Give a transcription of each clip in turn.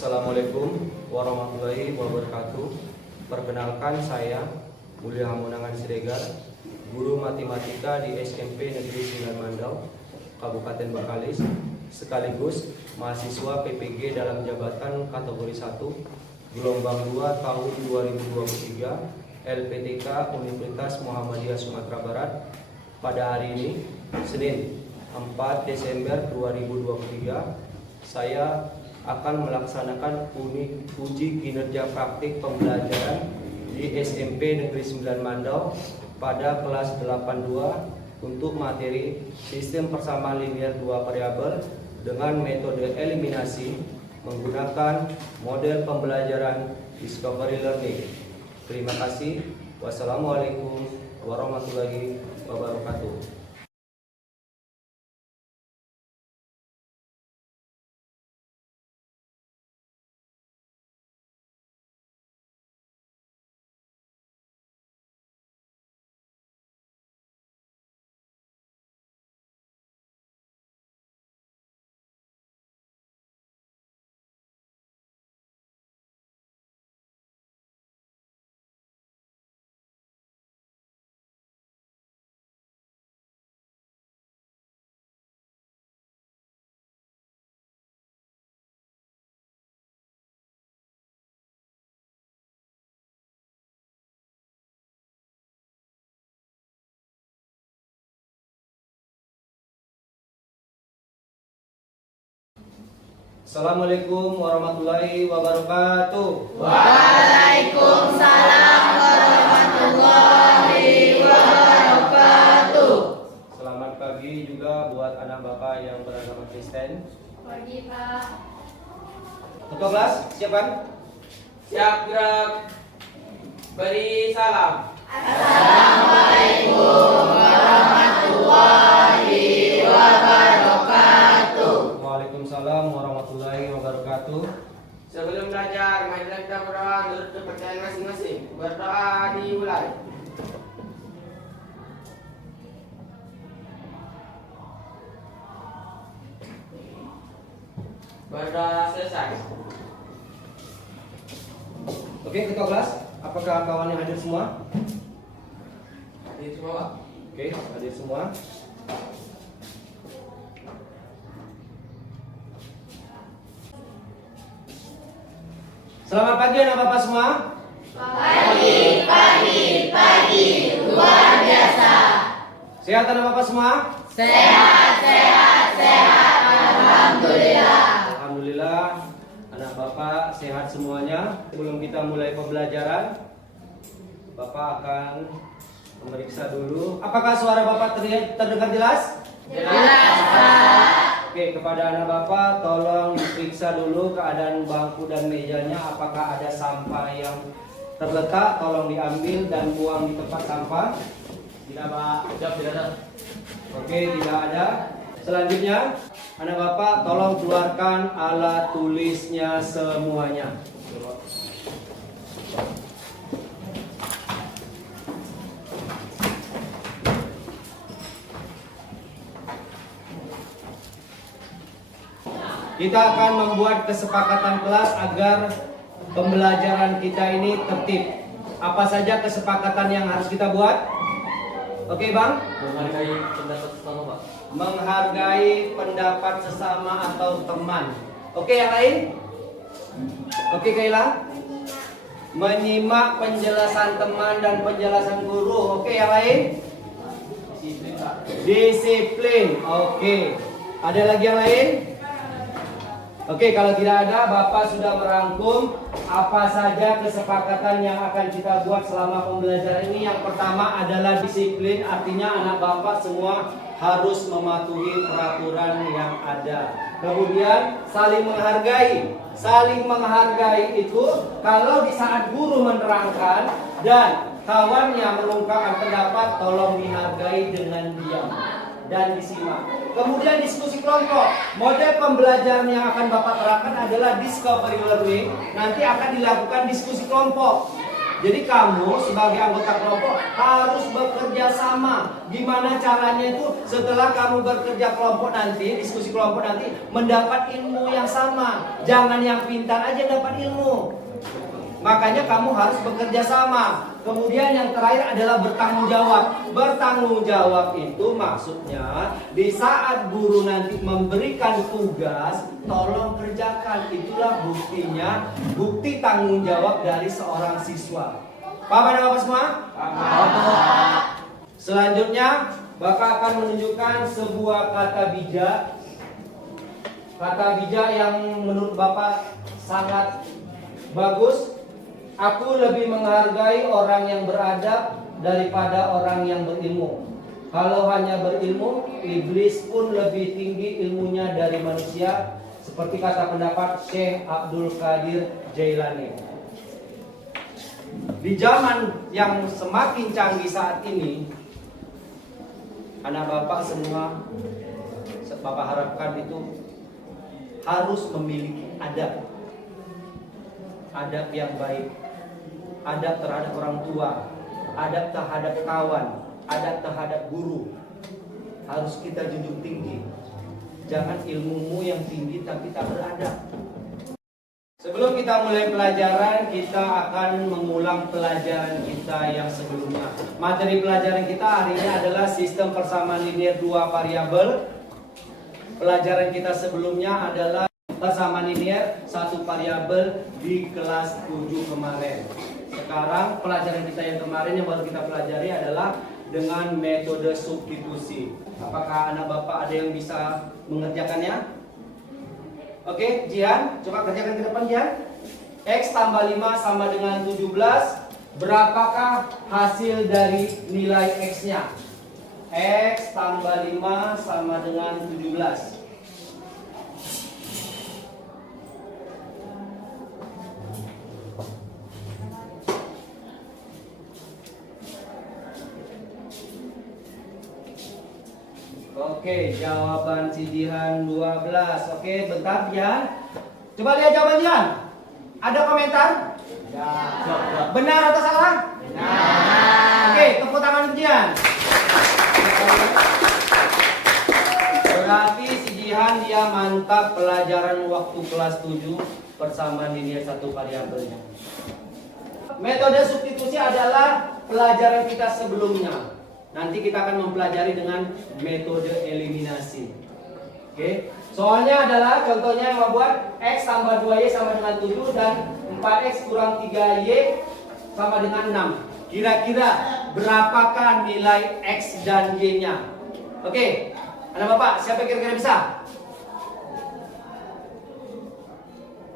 Assalamualaikum warahmatullahi wabarakatuh. Perkenalkan saya Mulia Hamonangan Siregar, guru matematika di SMP Negeri 9 Mandau, Kabupaten Bengkalis, sekaligus mahasiswa PPG dalam jabatan kategori 1, gelombang 2 tahun 2023, LPTK Universitas Muhammadiyah Sumatera Barat. Pada hari ini, Senin 4 Desember 2023, saya akan melaksanakan uji kinerja praktik pembelajaran di SMP Negeri 9 Mandau pada kelas 82 untuk materi sistem persamaan linear dua variabel dengan metode eliminasi menggunakan model pembelajaran Discovery Learning. Terima kasih. Wassalamualaikum warahmatullahi wabarakatuh. Assalamualaikum warahmatullahi wabarakatuh. Waalaikumsalam warahmatullahi wabarakatuh. Selamat pagi juga buat anak bapak yang beragama Kristen. Pagi Pak. Ketua kelas, siap kan? Siap gerak. Beri salam. Assalamualaikum warahmatullahi wabarakatuh. Waalaikumsalam warahmatullahi wabarakatuh. Sebelum belajar, marilah kita berdoa menurut kepercayaan masing-masing. Berdoa dimulai. Berdoa selesai. Oke, ketua kelas, apakah kawan yang hadir semua? Hadir semua, Pak. Oke, hadir semua. Selamat pagi anak bapak semua. Pagi, luar biasa. Sehat anak bapak semua? Sehat. Alhamdulillah. Alhamdulillah, anak bapak sehat semuanya. Sebelum kita mulai pembelajaran, bapak akan memeriksa dulu. Apakah suara bapak terdengar jelas? Jelas Pak. Oke, kepada anak bapak tolong diperiksa dulu keadaan bangku dan mejanya. Apakah ada sampah yang terletak? Tolong diambil dan buang di tempat sampah. Tidak, Pak. Siap, tidak ada. Oke, tidak ada. Selanjutnya, anak bapak tolong keluarkan alat tulisnya semuanya. Kita akan membuat kesepakatan kelas agar pembelajaran kita ini tertib. Apa saja kesepakatan yang harus kita buat? Oke, Bang? Menghargai pendapat sesama, Pak. Menghargai pendapat sesama atau teman. Oke, yang lain? Oke, Kaila? Menyimak penjelasan teman dan penjelasan guru. Oke, yang lain? Disiplin, Pak. Disiplin. Oke. Ada lagi yang lain? Oke, kalau tidak ada, Bapak sudah merangkum apa saja kesepakatan yang akan kita buat selama pembelajaran ini. Yang pertama adalah disiplin, artinya anak Bapak semua harus mematuhi peraturan yang ada. Kemudian saling menghargai. Saling menghargai itu kalau di saat guru menerangkan dan kawannya mengungkapkan pendapat, tolong dihargai dengan diam dan disimak. Kemudian diskusi kelompok. Model pembelajaran yang akan Bapak terapkan adalah discovery learning. Nanti akan dilakukan diskusi kelompok. Jadi kamu sebagai anggota kelompok harus bekerja sama. Gimana caranya itu setelah kamu bekerja kelompok nanti, diskusi kelompok nanti, mendapat ilmu yang sama. Jangan yang pintar aja dapat ilmu. Makanya kamu harus bekerja sama. Kemudian yang terakhir adalah bertanggung jawab. Bertanggung jawab itu maksudnya di saat guru nanti memberikan tugas, tolong kerjakan. Itulah buktinya, bukti tanggung jawab dari seorang siswa. Paham ada Bapak semua? Paham. Selanjutnya Bapak akan menunjukkan sebuah kata bijak. Kata bijak yang menurut Bapak sangat bagus. Aku lebih menghargai orang yang beradab daripada orang yang berilmu. Kalau hanya berilmu, iblis pun lebih tinggi ilmunya dari manusia, seperti kata pendapat Syekh Abdul Qadir Jailani. Di zaman yang semakin canggih saat ini, anak Bapak semua, Bapak harapkan itu harus memiliki adab. Adab yang baik. Adab terhadap orang tua, adab terhadap kawan, adab terhadap guru. Harus kita junjung tinggi. Jangan ilmumu yang tinggi tapi tak beradab. Sebelum kita mulai pelajaran, kita akan mengulang pelajaran kita yang sebelumnya. Materi pelajaran kita hari ini adalah sistem persamaan linear 2 variabel. Pelajaran kita sebelumnya adalah persamaan linear 1 variabel di kelas 7 kemarin. Sekarang pelajaran kita yang kemarin yang baru kita pelajari adalah dengan metode substitusi. Apakah anak Bapak ada yang bisa mengerjakannya? Oke, Jihan, coba kerjakan ke depan Jihan. X tambah 5 sama dengan 17. Berapakah hasil dari nilai X-nya? X tambah 5 sama dengan 17. Oke, jawaban si Jihan 12. Oke, bentar Jihan. Coba lihat jawaban Jihan. Ada komentar? Ya. Benar atau salah? Benar. Oke, tepuk tangan untuk Jihan. Berarti si Jihan dia mantap pelajaran waktu kelas 7 persamaan linear 1 variabelnya. Metode substitusi adalah pelajaran kita sebelumnya. Nanti kita akan mempelajari dengan metode eliminasi. Oke. Soalnya adalah contohnya yang membuat X tambah 2Y sama dengan 7 dan 4X kurang 3Y sama dengan 6. Kira-kira berapakah nilai X dan Y-nya? Oke. Anak Bapak, siapa kira-kira bisa?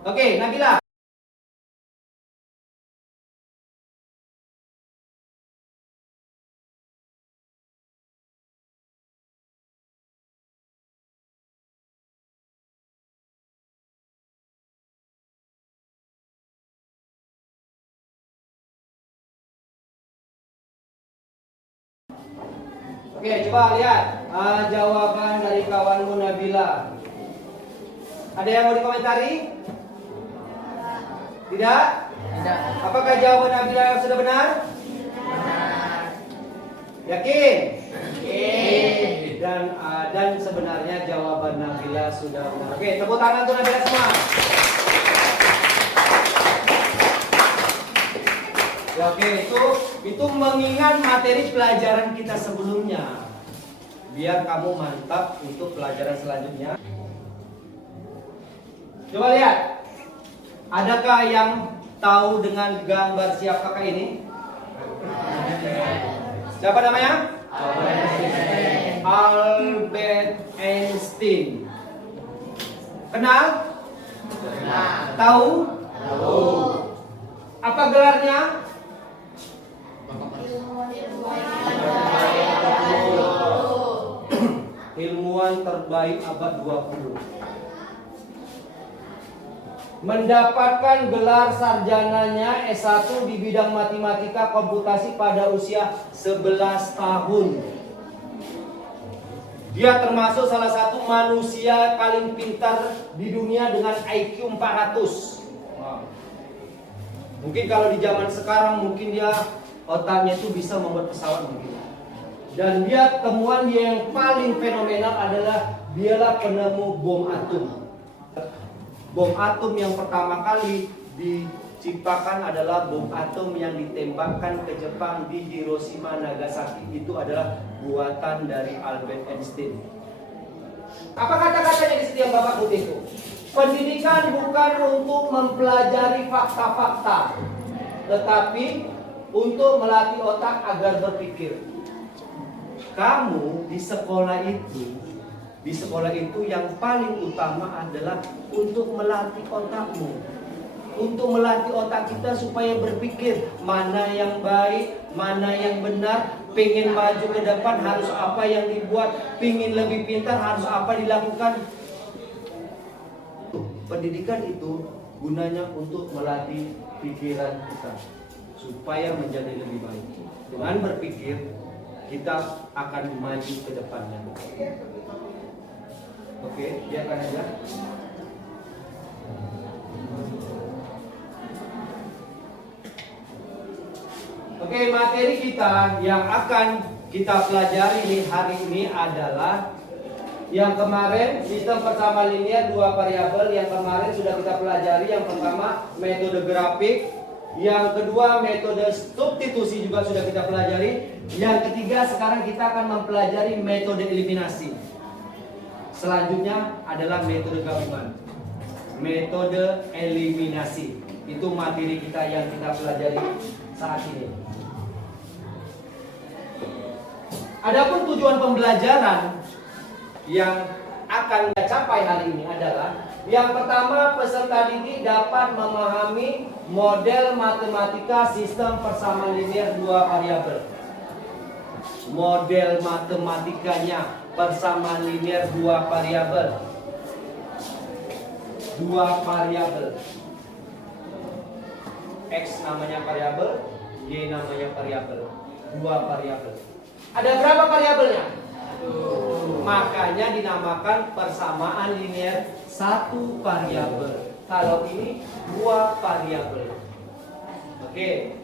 Oke, Nabila. Oke, coba lihat jawaban dari kawanmu Nabila. Ada yang mau dikomentari? Tidak? Tidak. Apakah jawaban Nabila sudah benar? Benar. Yakin? Yakin. Dan sebenarnya jawaban Nabila sudah benar. Oke, tepuk tangan untuk Nabila semua. Ya, oke, itu mengingat materi pelajaran kita sebelumnya. Biar kamu mantap untuk pelajaran selanjutnya. Coba lihat. Adakah yang tahu dengan gambar siapakah ini? Siapa namanya? Albert Einstein. Kenal? Kenal. Tahu? Tahu. Apa gelarnya? Ilmuwan terbaik abad 20. Mendapatkan gelar sarjananya S1 di bidang matematika komputasi pada usia 11 tahun. Dia termasuk salah satu manusia paling pintar di dunia dengan IQ 400. Mungkin kalau di zaman sekarang mungkin dia otaknya itu bisa membuat pesawat mungkin. Dan dia temuan dia yang paling fenomenal adalah dialah penemu bom atom. Bom atom yang pertama kali diciptakan adalah bom atom yang ditembakkan ke Jepang di Hiroshima Nagasaki. Itu adalah buatan dari Albert Einstein. Apa kata-katanya di setiap Bapak kutip itu? Pendidikan bukan untuk mempelajari fakta-fakta, tetapi untuk melatih otak agar berpikir. Kamu di sekolah itu yang paling utama adalah untuk melatih otakmu. Untuk melatih otak kita supaya berpikir mana yang baik, mana yang benar, pengen maju ke depan harus apa yang dibuat, pengen lebih pintar harus apa dilakukan. Pendidikan itu gunanya untuk melatih pikiran kita supaya menjadi lebih baik. Dengan berpikir kita akan maju ke depannya. Oke, biarkan aja. Oke, materi kita yang akan kita pelajari hari ini adalah yang kemarin sistem persamaan linear dua variabel. Yang kemarin sudah kita pelajari. Yang pertama metode grafik, yang kedua metode substitusi juga sudah kita pelajari. Yang ketiga sekarang kita akan mempelajari metode eliminasi. Selanjutnya adalah metode gabungan. Metode eliminasi itu materi kita yang kita pelajari saat ini. Adapun tujuan pembelajaran yang akan kita capai hari ini adalah yang pertama, peserta didik dapat memahami model matematika sistem persamaan linear dua variabel. Model matematikanya persamaan linear dua variabel. Dua variabel. X namanya variabel, Y namanya variabel. Dua variabel. Ada berapa variabelnya? Makanya dinamakan persamaan linear satu variabel. Kalau ini dua variabel. Oke.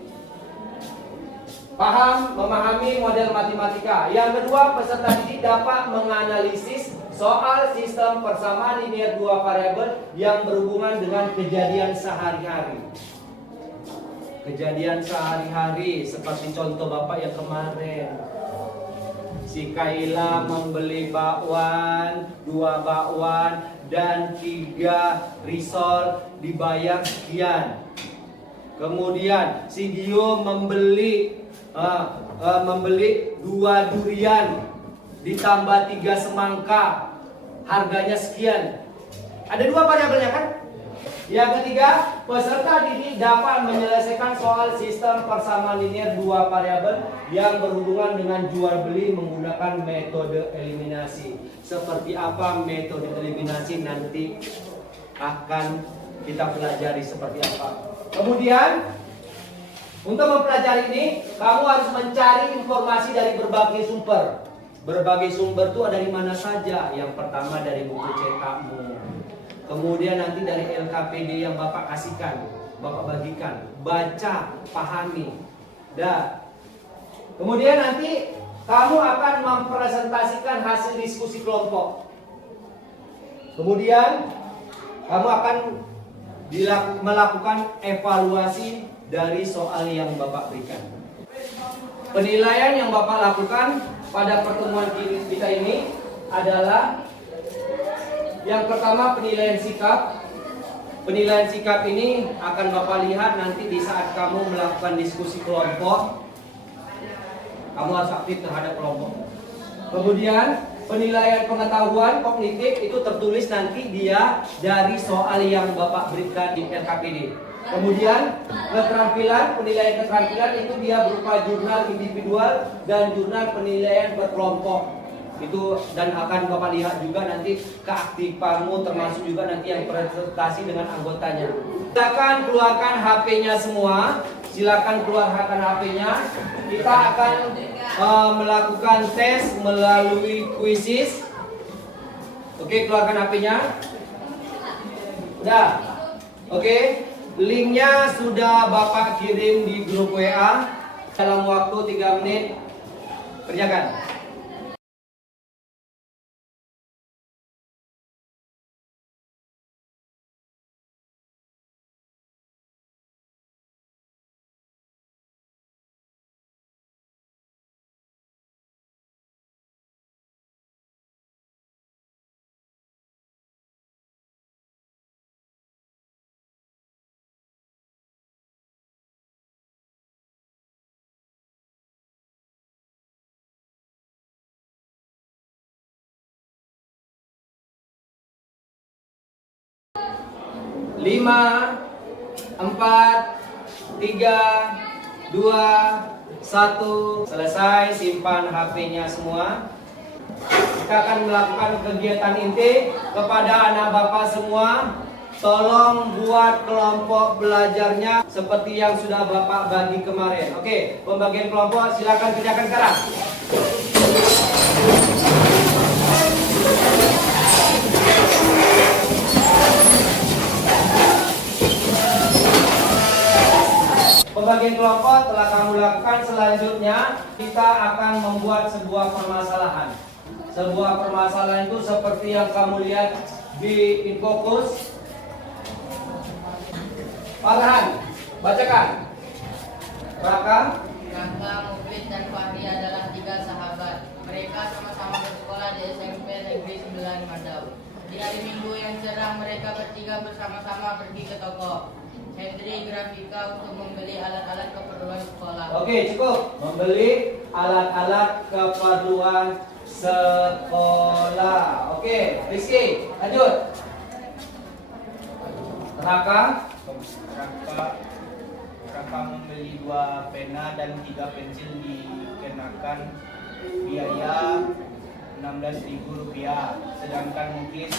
Paham, memahami model matematika. Yang kedua, peserta didik dapat menganalisis soal sistem persamaan linear dua variabel yang berhubungan dengan kejadian sehari-hari. Kejadian sehari-hari seperti contoh Bapak yang kemarin. Si Kaila membeli bakwan, 2 bakwan dan 3 risol dibayar sekian. Kemudian si Dio membeli 2 durian ditambah 3 semangka, harganya sekian. Ada 2 variabelnya kan? Yang ketiga, peserta didik dapat menyelesaikan soal sistem persamaan linear dua variabel yang berhubungan dengan jual beli menggunakan metode eliminasi. Seperti apa metode eliminasi nanti akan kita pelajari seperti apa. Kemudian untuk mempelajari ini, kamu harus mencari informasi dari berbagai sumber. Berbagai sumber itu dari mana saja? Yang pertama dari buku cetakmu. Kemudian nanti dari LKPD yang Bapak kasihkan, Bapak bagikan, baca, pahami. Dan kemudian nanti kamu akan mempresentasikan hasil diskusi kelompok. Kemudian kamu akan melakukan evaluasi dari soal yang Bapak berikan. Penilaian yang Bapak lakukan pada pertemuan kita ini adalah yang pertama penilaian sikap. Penilaian sikap ini akan Bapak lihat nanti di saat kamu melakukan diskusi kelompok. Kamu harus aktif terhadap kelompok. Kemudian penilaian pengetahuan kognitif itu tertulis nanti dia dari soal yang Bapak berikan di LKPD. Kemudian keterampilan, penilaian keterampilan itu dia berupa jurnal individual dan jurnal penilaian berkelompok. Itu dan akan Bapak lihat juga nanti keaktifanmu, termasuk juga nanti yang presentasi dengan anggotanya. Silakan keluarkan HP-nya semua. Silakan keluarkan HP-nya. Kita akan melakukan tes melalui quizzes. Oke, keluarkan HP-nya. Udah. Oke. Linknya sudah Bapak kirim di grup WA. Dalam waktu 3 menit kerjakan. Lima, 4, 3, 2, 1. Selesai, simpan HP-nya semua. Kita akan melakukan kegiatan inti kepada anak bapak semua. Tolong buat kelompok belajarnya seperti yang sudah bapak bagi kemarin. Oke, pembagian kelompok silakan kerjakan sekarang. Pembagian kelompok telah kamu lakukan. Selanjutnya kita akan membuat sebuah permasalahan. Sebuah permasalahan itu seperti yang kamu lihat di infokus. Farhan, bacakan. Raka, Mufid, dan Fahri adalah 3 sahabat. Mereka sama-sama bersekolah di SMP Negeri 9 Madau. Di hari Minggu yang cerah, mereka bertiga bersama-sama pergi ke toko Hendri Grafika untuk membeli alat-alat keperluan sekolah. Oke, cukup. Membeli alat-alat keperluan sekolah. Oke, Rizky, lanjut. Raka membeli 2 pena dan 3 pensil dikenakan biaya Rp16.000. Sedangkan Muklis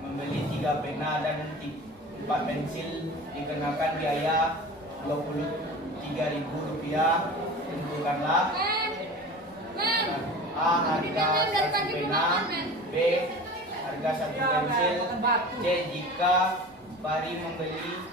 membeli 3 pena dan 4 pensil dikenakan biaya Rp23.000. Tentukanlah A. Harga 1 pena, B. Harga 1 pensil, C. Jika Fahri membeli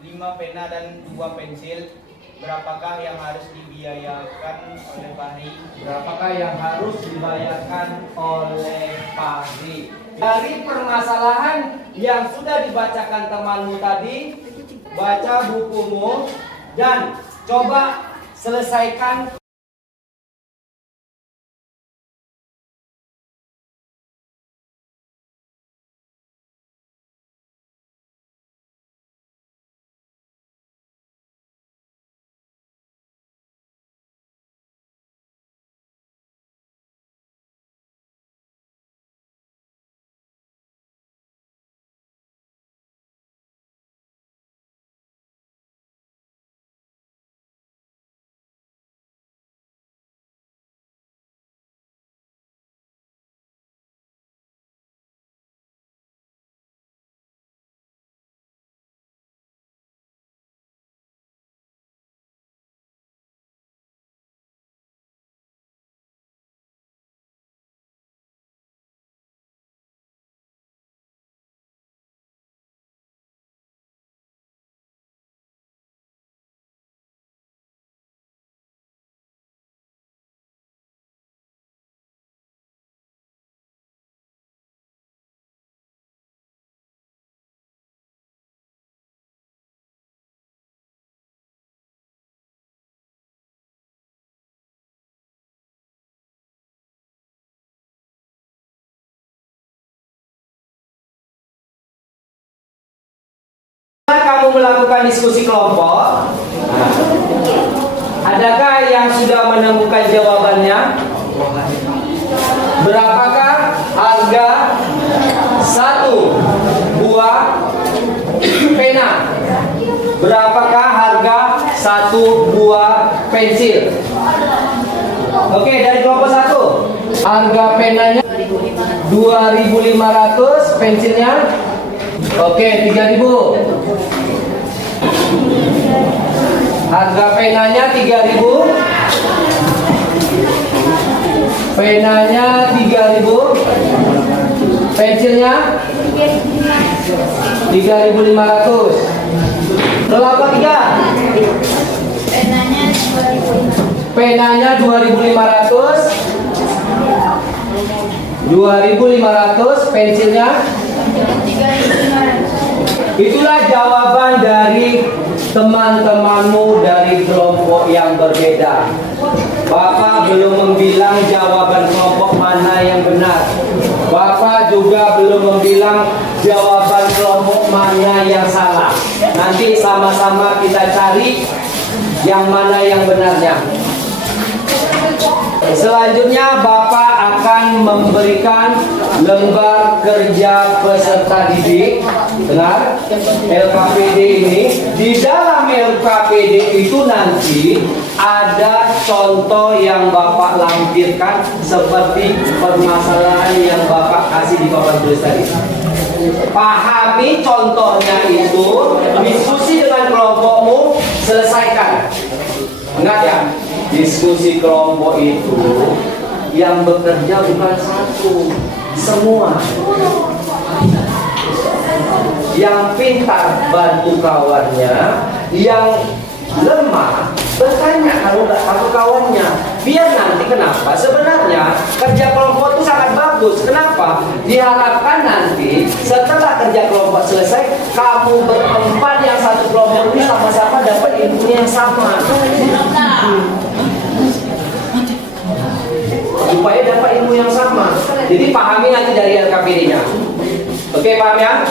5 pena dan 2 pensil, berapakah yang harus dibiayakan oleh Fahri? Berapakah yang harus dibayarkan oleh Fahri? Dari permasalahan yang sudah dibacakan temanmu tadi, baca bukumu dan coba selesaikan. Kamu melakukan diskusi kelompok, adakah yang sudah menemukan jawabannya? Berapakah harga 1 buah pena? Berapakah harga 1 buah pensil? Oke, dari kelompok 1, harga penanya 2.500, pensilnya oke, 3.000. Harga penanya 3.000. Penanya 3.000. Pensilnya 3.500. Kelapa 3. Penanya 2.500. Penanya 2.500. 2.500. Pensilnya? 3.500. Itulah jawaban dari teman-temanmu dari kelompok yang berbeda. Bapak belum membilang jawaban kelompok mana yang benar. Bapak juga belum membilang jawaban kelompok mana yang salah. Nanti sama-sama kita cari yang mana yang benarnya. Selanjutnya Bapak akan memberikan lembar kerja peserta didik. Dengar, LKPD ini. Di dalam LKPD itu nanti ada contoh yang Bapak lampirkan seperti permasalahan yang Bapak kasih di papan tulis tadi. Pahami contohnya itu, diskusi dengan kelompokmu, selesaikan. Ingat ya, diskusi kelompok itu yang bekerja bukan satu, semua. Yang pintar bantu kawannya, yang lemah bertanya kalau nggak tahu kawannya. Biar nanti kenapa? Sebenarnya kerja kelompok itu sangat bagus. Kenapa? Diharapkan nanti setelah kerja kelompok selesai, kamu berempat yang satu kelompok ini sama-sama dapat ilmunya yang sama. Supaya dapat ilmu yang sama. Jadi pahami nanti dari LKPD-nya. Oke, paham ya?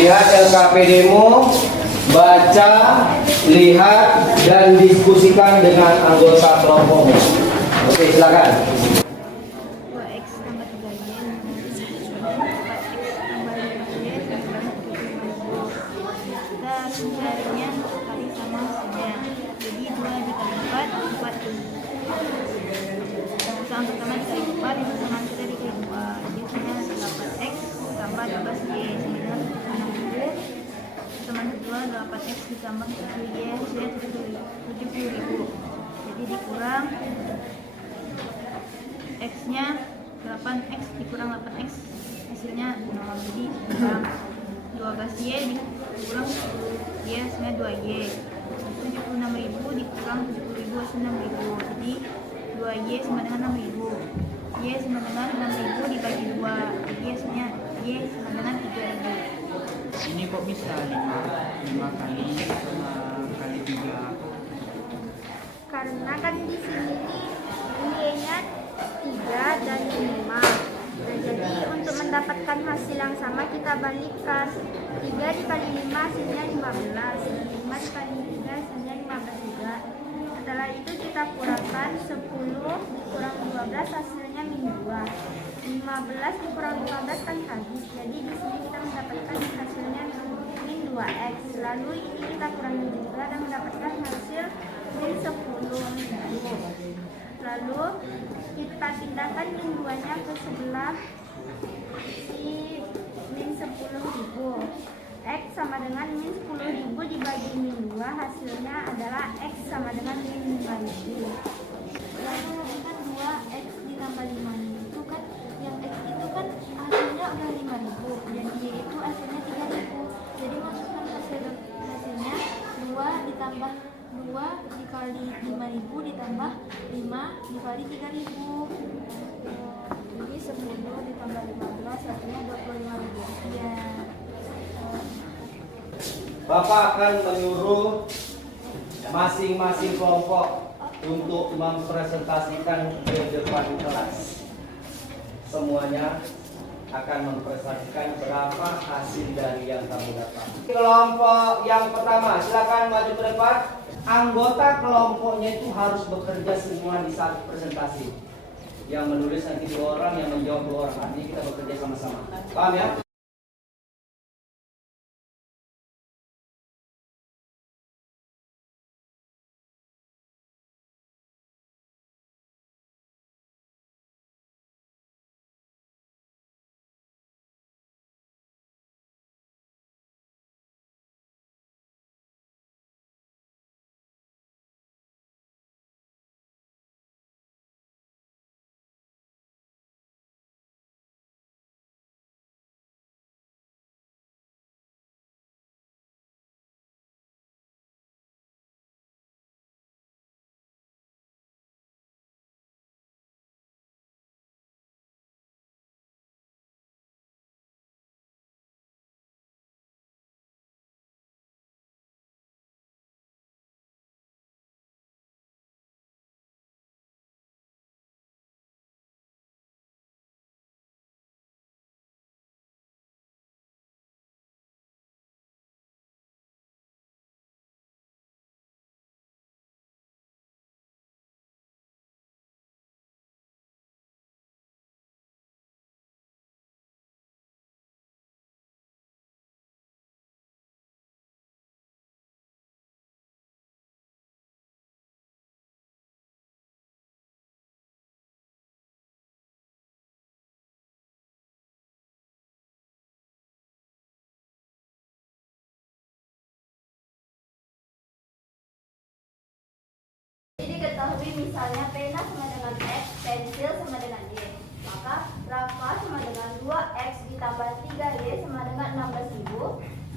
Lihat LKPD-mu, baca, lihat, dan diskusikan dengan anggota kelompokmu. Oke, silakan. 2x tambah 3y tambah 4x tambah 5y tambah 75. Kita harus mencarinya kali sama hasilnya. Jadi 2 dikali 4, 4. Yang pertama dikali 4, yang pertama kita dikali 2. Biasanya 8x tambah 12y teman kedua 8x ditambah 7y hasilnya 70.000. Jadi dikurang x nya 8x dikurang 8x hasilnya 0. Jadi dikurang 12y dikurang y hasilnya 2y. 76.000 dikurang 70.000 hasilnya 6.000. Jadi 2y sama dengan 6.000. Y sama dengan 6.000 dibagi 2. Jadi hasilnya y sama dengan 3.000. Ini kok bisa 5 kali sama kali 3? Karena kan di sini y-nya 3 dan 5. Nah, jadi untuk mendapatkan hasil yang sama kita balikkan. 3 dikali 5 hasilnya 15. 5 dikali 3 hasilnya 15 juga. Setelah itu kita kurangkan 10 kurang 12 hasilnya min 2. 15 dikurang 15 kan habis. Jadi di sini kita mendapatkan hasilnya min 2x. Lalu ini kita kurangi juga dan mendapatkan hasil min 10. Lalu kita pindahkan min 2-nya ke sebelah si min 10.000. X sama dengan min 10.000 dibagi min 2 hasilnya adalah X sama dengan min 5.000. Lalu kan 2X ditambah 5 itu kan yang X itu kan hasilnya udah 5.000 dan Y itu hasilnya 3.000. Jadi masukkan hasilnya 2 ditambah 2 dikali 5.000 ditambah 5 dikali 3.000. Jadi 10 ditambah 15 hasilnya 25.000 rupiah. Bapak akan menyuruh masing-masing kelompok untuk mempresentasikan ke depan kelas. Semuanya akan mempresentasikan berapa hasil dari yang kamu dapat. Kelompok yang pertama, silakan maju ke depan. Anggota kelompoknya itu harus bekerja semua di saat presentasi. Yang menulis nanti 2 orang, yang menjawab 2 orang. Nanti kita bekerja sama-sama. Paham ya? Jadi ketahui misalnya pena sama dengan X, pensil sama dengan Y. Maka berapa sama dengan 2X ditambah 3Y sama dengan 16.000.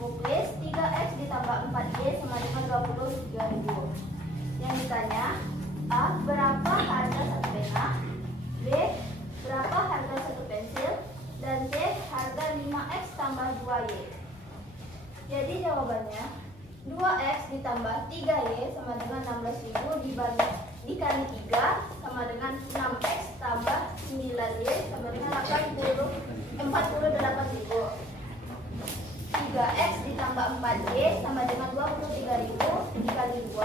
Muklis 3X ditambah 4Y sama dengan 23.000. Yang ditanya, A. Berapa harga satu pena? B. Berapa harga satu pensil? Dan C. Harga 5X tambah 2Y. Jadi jawabannya 2X ditambah 3Y sama dengan 16.000 dikali 3 sama dengan 6X tambah 9Y sama dengan 48.000. 3X ditambah 4Y sama dengan 23.000 dikali 2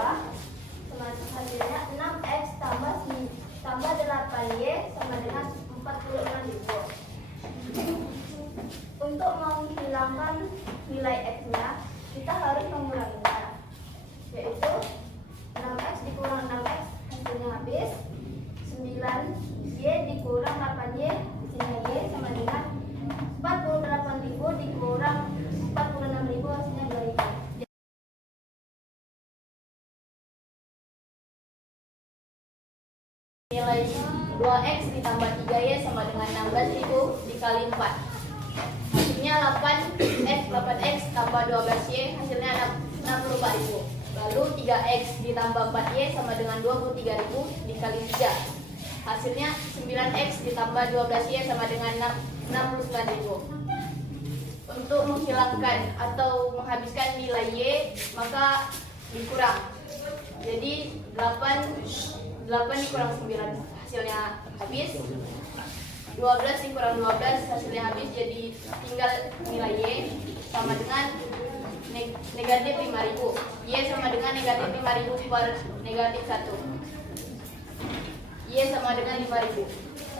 sama hasilnya 6X tambah 8Y sama dengan 46.000. Untuk menghilangkan nilai X-nya, kita harus mengulanginya, yaitu 6X dikurang 6X hasilnya habis, 9Y dikurang 8Y hasilnya Y sama dengan 48.000 dikurang 46.000 hasilnya 2.000. Nilai 2X ditambah 3Y sama dengan 16.000 dikali 4. Hasilnya 8X tambah 12Y hasilnya 64.000. Lalu 3X ditambah 4Y sama dengan 23.000 dikali 3. Hasilnya 9X ditambah 12Y sama dengan 69.000. Untuk menghilangkan atau menghabiskan nilai Y maka dikurang. Jadi 8 dikurang 9 hasilnya habis. 12 dikurang 12 hasilnya habis, jadi tinggal nilai Y sama dengan negatif 5.000. Y sama dengan negatif 5.000 per negatif 1. Y sama dengan 5.000.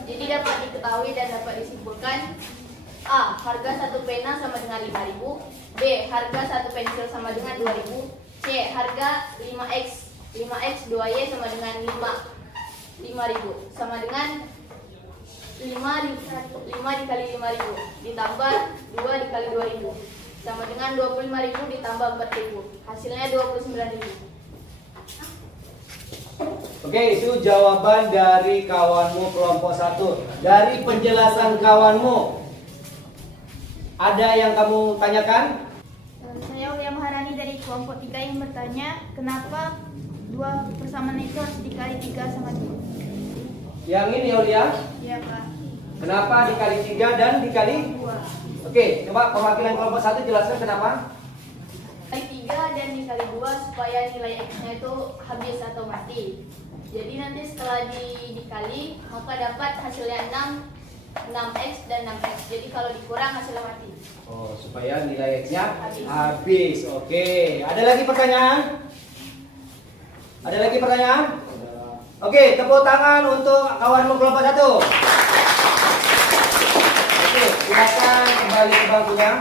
Jadi dapat diketahui dan dapat disimpulkan: A. Harga satu pena sama dengan 5.000. B. Harga satu pensil sama dengan 2.000. C. Harga 5X 2Y sama dengan 5.000 sama dengan 5 dikali 5.000 ditambah 2 dikali 2.000 sama dengan 25.000 ditambah 4.000. Hasilnya 29.000. Oke, itu jawaban dari kawanmu kelompok 1. Dari penjelasan kawanmu, ada yang kamu tanyakan? Saya Ulia Maharani dari kelompok 3 yang bertanya, kenapa 2 persamaan itu harus dikali 3 sama 2? Yang ini Aulia, Iya Pak. kenapa dikali 3 dan dikali? 2. Oke, coba perwakilan kelompok 1 jelaskan kenapa? supaya nilai X-nya itu habis atau mati. Jadi nanti setelah dikali maka dapat hasilnya 6x dan 6x. Jadi kalau dikurang hasilnya mati. Oh, supaya nilai X-nya habis. Oke, ada lagi pertanyaan? Ada lagi pertanyaan? Oke, tepuk tangan untuk kawanmu kelompok 1. Oke, silakan kembali ke bangkunya.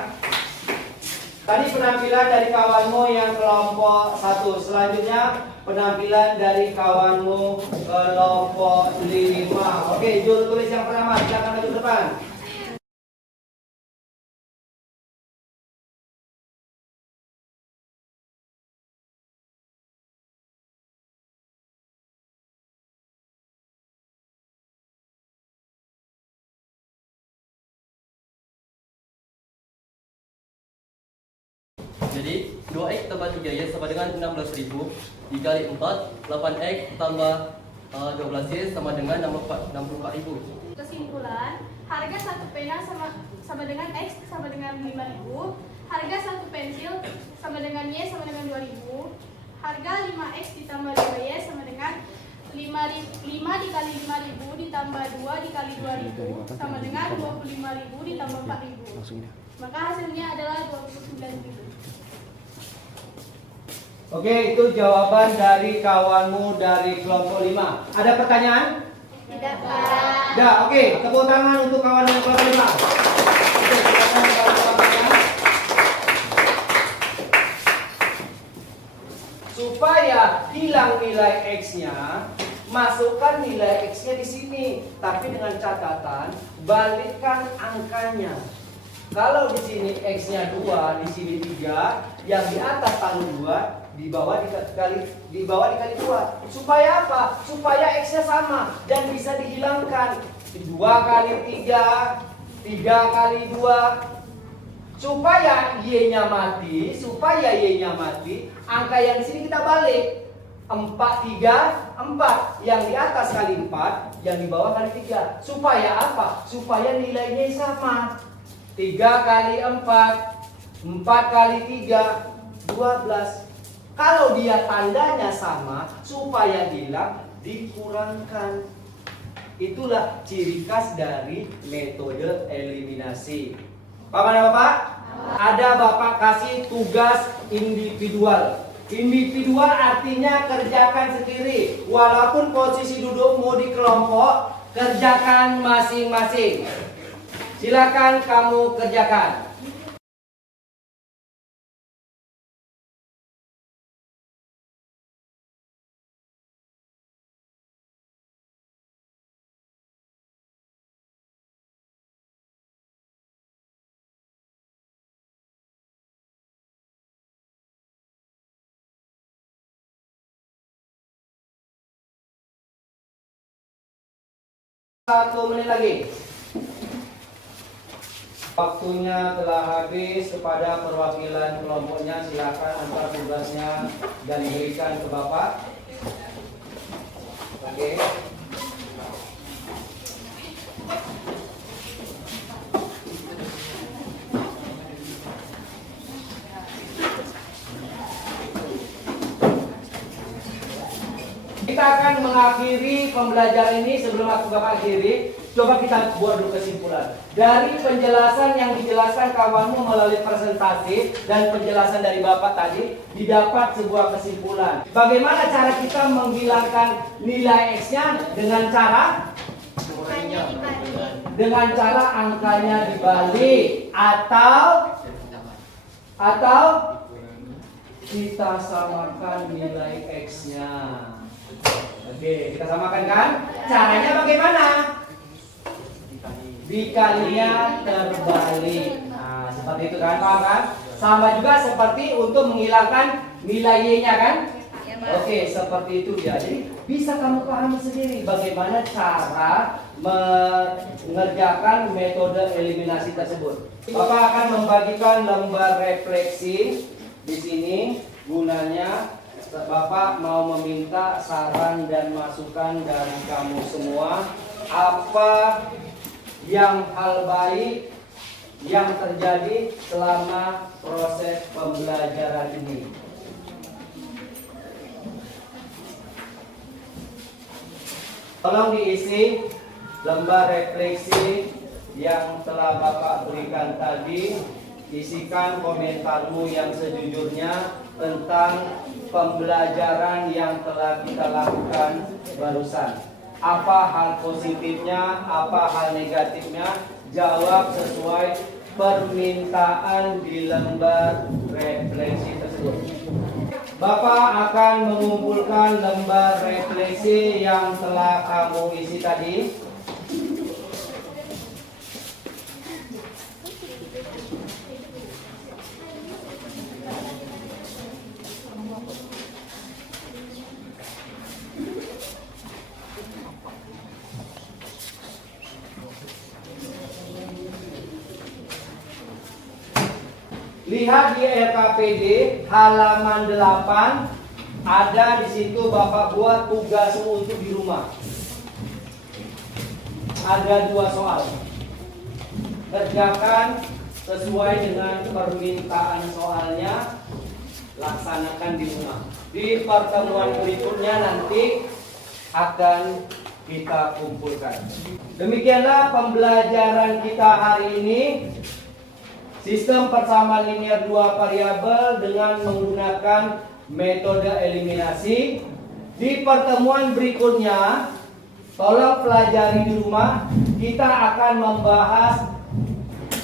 Tadi penampilan dari kawanmu yang kelompok 1. Selanjutnya penampilan dari kawanmu kelompok 5. Oke, juru tulis yang pertama, silakan maju ke depan. Jadi 2x tambah 3y sama dengan 16.000 dikali 4, 8x tambah 12y sama dengan 64.000. Kesimpulan, harga satu pena sama dengan X sama dengan 5.000, harga satu pensil sama dengan Y sama dengan 2.000, harga 5X ditambah 2Y sama dengan 5 dikali 5.000 ditambah 2 dikali 2.000 sama dengan 25.000 ditambah 4.000. Maka hasilnya adalah 29.000. Oke, itu jawaban dari kawanmu dari kelompok 5. Ada pertanyaan? Tidak, Pak. Tidak, oke. Tepuk tangan untuk kawanmu yang kelompok 5. Oke, silakan kalau jawabannya. Supaya hilang nilai X-nya, masukkan nilai X-nya di sini. Tapi dengan catatan, balikkan angkanya. Kalau di sini X-nya 2, di sini 3, yang di atas taruh 2, di bawah dikali 2. Supaya apa? Supaya X-nya sama dan bisa dihilangkan. 2 kali 3, 3 kali 2. Supaya Y-nya mati, angka yang di sini kita balik. 4, 3, 4. Yang di atas kali 4, yang di bawah kali 3. Supaya apa? Supaya nilainya sama. 3 kali 4, 4 kali 3, 12. Kalau dia tandanya sama, supaya hilang, dikurangkan. Itulah ciri khas dari metode eliminasi. Paham ya Bapak? Ada Bapak kasih tugas individual. Individual artinya kerjakan sendiri. Walaupun posisi dudukmu di kelompok, kerjakan masing-masing. Silakan kamu kerjakan. Satu menit lagi. Waktunya telah habis. Kepada perwakilan kelompoknya silakan antar tugasnya dan diberikan ke Bapak. Oke. Kita akan mengakhiri pembelajaran ini. Sebelum aku akhiri, coba kita buat dulu kesimpulan. Dari penjelasan yang dijelaskan kawanmu melalui presentasi dan penjelasan dari Bapak tadi, didapat sebuah kesimpulan. Bagaimana cara kita menghilangkan nilai X-nya? Dengan cara angkanya dibalik atau kita samakan nilai X-nya. Oke, kita samakan kan? Caranya bagaimana? Dikalinya terbalik. Nah, seperti itu kan, paham kan? Sama juga seperti untuk menghilangkan nilai Y-nya kan? Oke, seperti itu ya. Jadi bisa kamu pahami sendiri bagaimana cara mengerjakan metode eliminasi tersebut. Bapak akan membagikan lembar refleksi di sini. Gunanya Bapak mau meminta saran dan masukan dari kamu semua. Apa yang hal baik yang terjadi selama proses pembelajaran ini? Tolong diisi lembar refleksi yang telah Bapak berikan tadi. Isikan komentarmu yang sejujurnya tentang pembelajaran yang telah kita lakukan barusan. Apa hal positifnya, apa hal negatifnya, jawab sesuai permintaan di lembar refleksi tersebut. Bapak akan mengumpulkan lembar refleksi yang telah kamu isi tadi. Lihat di LKPD halaman 8, ada di situ Bapak buat tugasmu untuk di rumah. Ada 2 soal. Kerjakan sesuai dengan permintaan soalnya, laksanakan di rumah. Di pertemuan berikutnya nanti akan kita kumpulkan. Demikianlah pembelajaran kita hari ini. Sistem persamaan linear 2 variabel dengan menggunakan metode eliminasi. Di pertemuan berikutnya, tolong pelajari di rumah, kita akan membahas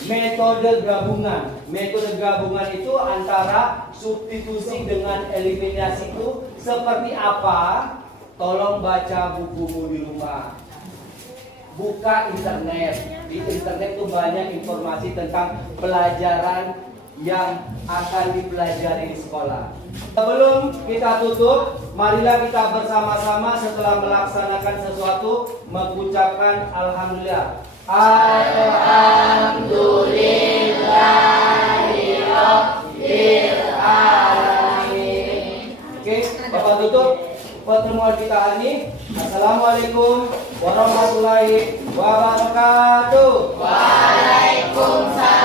metode gabungan. Metode gabungan itu antara substitusi dengan eliminasi itu seperti apa? Tolong baca bukumu di rumah. Buka internet. Di internet itu banyak informasi tentang pelajaran yang akan dipelajari di sekolah. Sebelum kita tutup, marilah kita bersama-sama setelah melaksanakan sesuatu mengucapkan alhamdulillah. Alhamdulillahirabbil alamin. Oke, Bapak tutup pertemuan kita hari ini. Assalamualaikum warahmatullahi wabarakatuh. Waalaikumsalam.